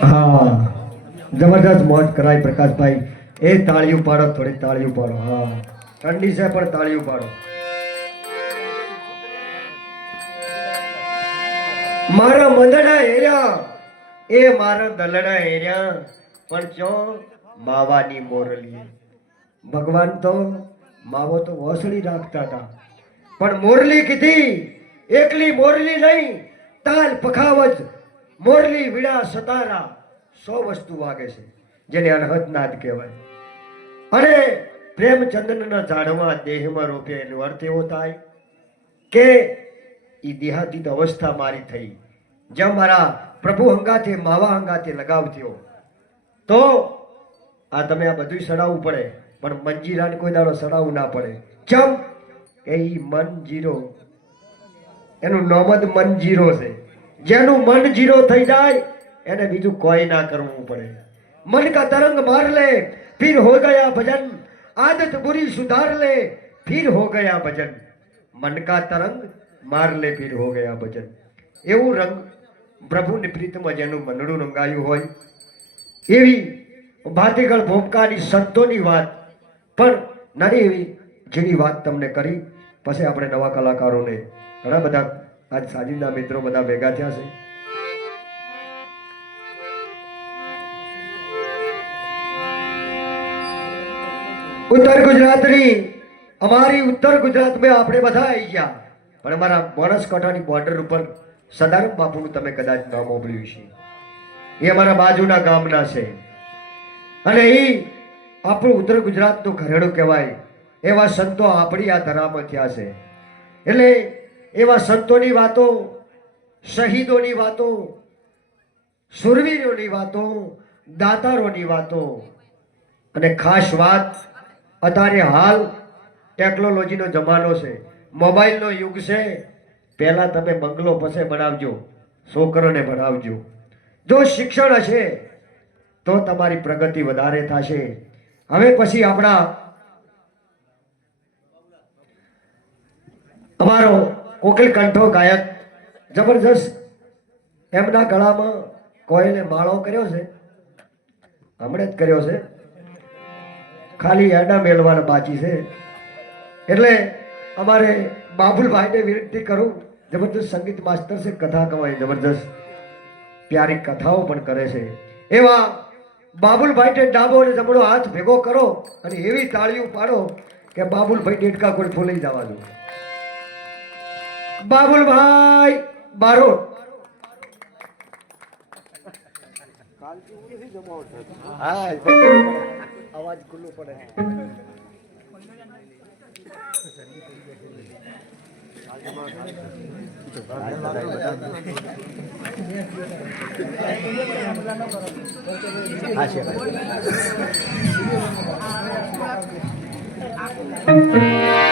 हाँ जबरदस्त मौज कराई प्रकाश भाई। ए तालियों पाड़ो, थोड़ी तालियों पाड़ो। हाँ ठंडी से पर तालियों पाड़ो। मारा मंदड़ा हेर्या ए मारा दलड़ा हेर्या पण चो मावानी मोरली। भगवान तो मावो तो वोसड़ी राखता था पण मोरली कीधी एकली मोरली नहीं, ताल पखावज मोरली वीणा सतारा 100 वस्तु वागे छे जेने अनहद नाद कहेवाय। अरे प्रेमचंद्रना झाड़वा देहमां रोपे एनो अर्थ एवो थाय के ई देहातीत अवस्था मारी थई। जब मारा प्रभु हंगाथे मावा हंगाथे लगाव थयो तो आ तमे आ बधुं सड़ावવું પડે પણ મંજીરાને કોઈ દાડો સડાવવું ના પડે। ચમ કે ઈ મન જીરો, એનું નામ જ મન જીરો છે। જેનું મન જીરો થઈ જાય એને બીજું કોઈ ના કરવું પડે। मन का तरंग मार ले फिर हो गया भजन, आदत बुरी सुधार ले फिर हो गया भजन। मन का तरंग मार ले फिर हो गया भजन। एवं रंग प्रभु ने प्रीतम जेनु मनडू रंगायु होय एवी भातीगढ़ भोपकानी संतोनी वात पण नानी एवी झीणी वात तमने करी। पछी आपणे नवा कलाकारोने घणा बधा आज साजिंदा मित्रों बधा भेगा थया छे। उत्तर गुजरात अमारी उत्तर गुजरात में आपणे बधा आई गया पण अमारा बनासकांठानी बॉर्डर पर सदाराम बापूनु तमे कदाच नाम सांभळ्युं हशे। ए अमारा बाजुना गामना छे अने ई આપણું ઉત્તર ગુજરાતનું ઘરેણું કહેવાય। એવા સંતો આપણી આ ધરામાં થયા છે એટલે એવા સંતોની વાતો, શહીદોની વાતો, સુરવીરોની વાતો, દાતારોની વાતો અને ખાસ વાત અત્યારે હાલ ટેકનોલોજીનો જમાનો છે, મોબાઈલનો યુગ છે। પહેલા તમે બંગલો પાસે બનાવજો, છોકરોને ભણાવજો। જો શિક્ષણ હશે તો તમારી પ્રગતિ વધારે થશે। હવે પછી આપણા અમારો કોકિલ કંઠો ગાયક જબરજસ્ત એમના ગળામાં કોઈને માળો કર્યો છે, હમણે જ કર્યો છે, ખાલી એડા મેળવાના બાકી છે। એટલે અમારે બાબુલભાઈને વિનંતી કરું, જબરદસ્ત સંગીત માસ્ટર છે, કથા કવાય જબરદસ્ત પ્યારી કથાઓ પણ કરે છે। એવા बाबुलभाई ने डाबो ने जमणो हाथ भेगो करो अने एवी ताळीओ पाडो के बाबुलभाई डेडका कोई फूलाई जवा दो। बाबुलभाई बारो आवाज खुल्लो पड़े। हाँ